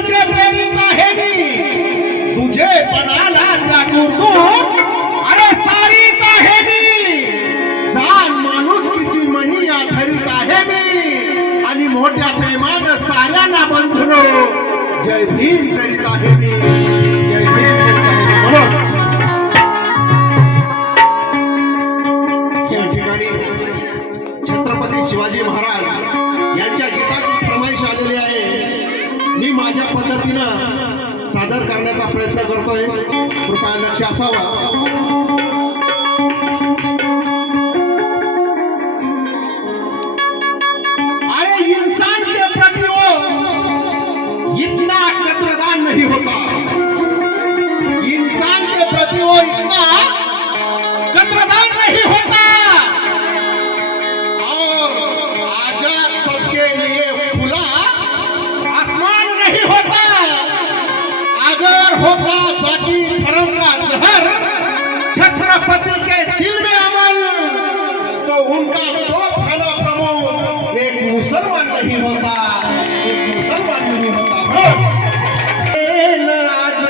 पतीचे प्रेरित आहे मी, तुझे पणाला त्यातून दूर अरे सारीत आहे मी, जाण माणुसकीची मणी आधारित आहे मी, आणि मोठ्या प्रेमानं साऱ्यांना बंधनो जय भीम करीत आहे मी, जय भीम करीत आहे मी. म्हणून या ठिकाणी छत्रपती शिवाजी महाराज यांच्या गीताची फरमाईश आलेली आहे. मी माझ्या पद्धतीनं सादर करण्याचा प्रयत्न करतोय, कृपया लक्ष असावा. अरे इंसान के प्रति वो इतना कद्रदान नहीं होता, इंसान के प्रति वो इतना कद्रदान नहीं होता, और आजाद सबके लिए खुला आसमान नहीं होता. अगर होता जाति धर्म का जहर छत्रपति के दिल में अमल, तो उनका दो खाना प्रमुख एक मुसलमान नहीं होता, एक मुसलमान नहीं होता. आज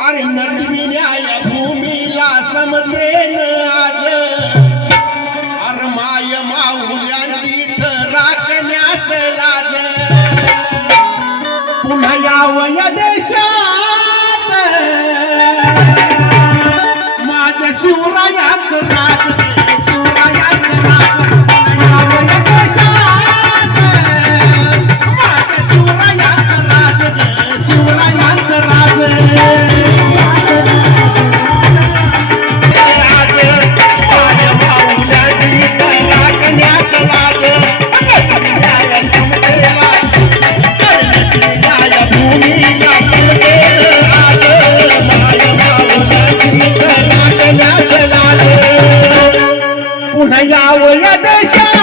अरे नटविल्या या भूमीला समतेन आज, अरे माय माऊल्यांची राखण्यास लाज, पुन्हा यावं या देशात माझ्या शिवरायाचं राज, शिवरायाचं राज, पुन्हा यावं या देशात माझ्या शिवरायाचं राज, शिवरायाचं राज. पुन्हा यावं या देशात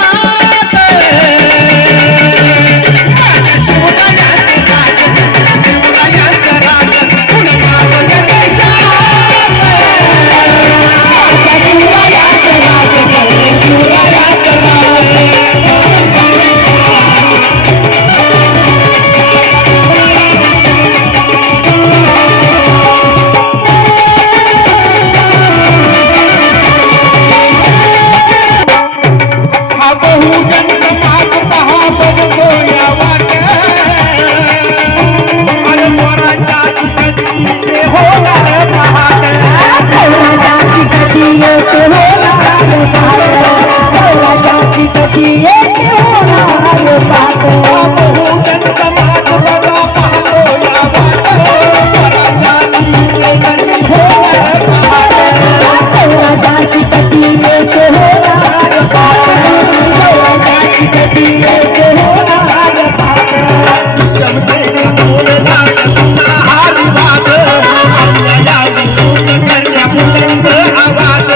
शिवरायाचं राज, शिवरायाचं राज, पुन्हा यावं या देशात शिवरायाचं राज, शिवरायाचं राज. बहुजन समाज पहा बघतो या वाट्या, अरे स्वराज्याची गती ते होणार पहाट, स्वराज्याची गती ते होणार पहाट, स्वराज्याची गती ते होणार पहाट. बहुजन समाज बघा पाहतो या वाट, स्वराज्याची गती होणार पहाट, स्वराज्याची गती ते होणार पहाट,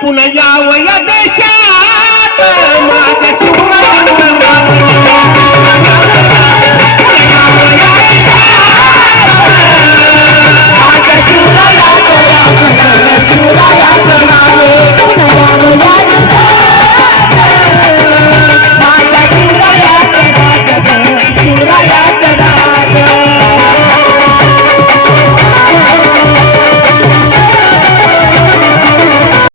पुन्हा यावं या देशात माझ्या शिवरायाचं राज, माझ्या शिवरायाचं राज, शिवरायाचं राज.